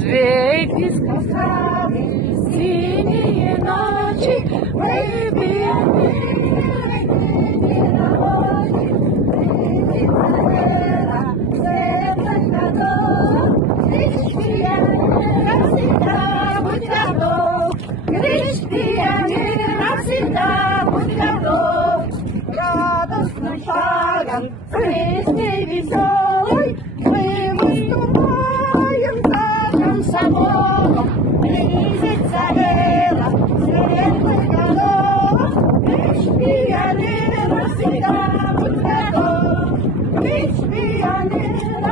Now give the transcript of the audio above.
Звезди сказали, синие ночи, радостным шагом, вместе веселой, мы выступаем за комсомолом. Близится лето светлых годов, ведь пионеры навсегда будь готов, ведь пионеры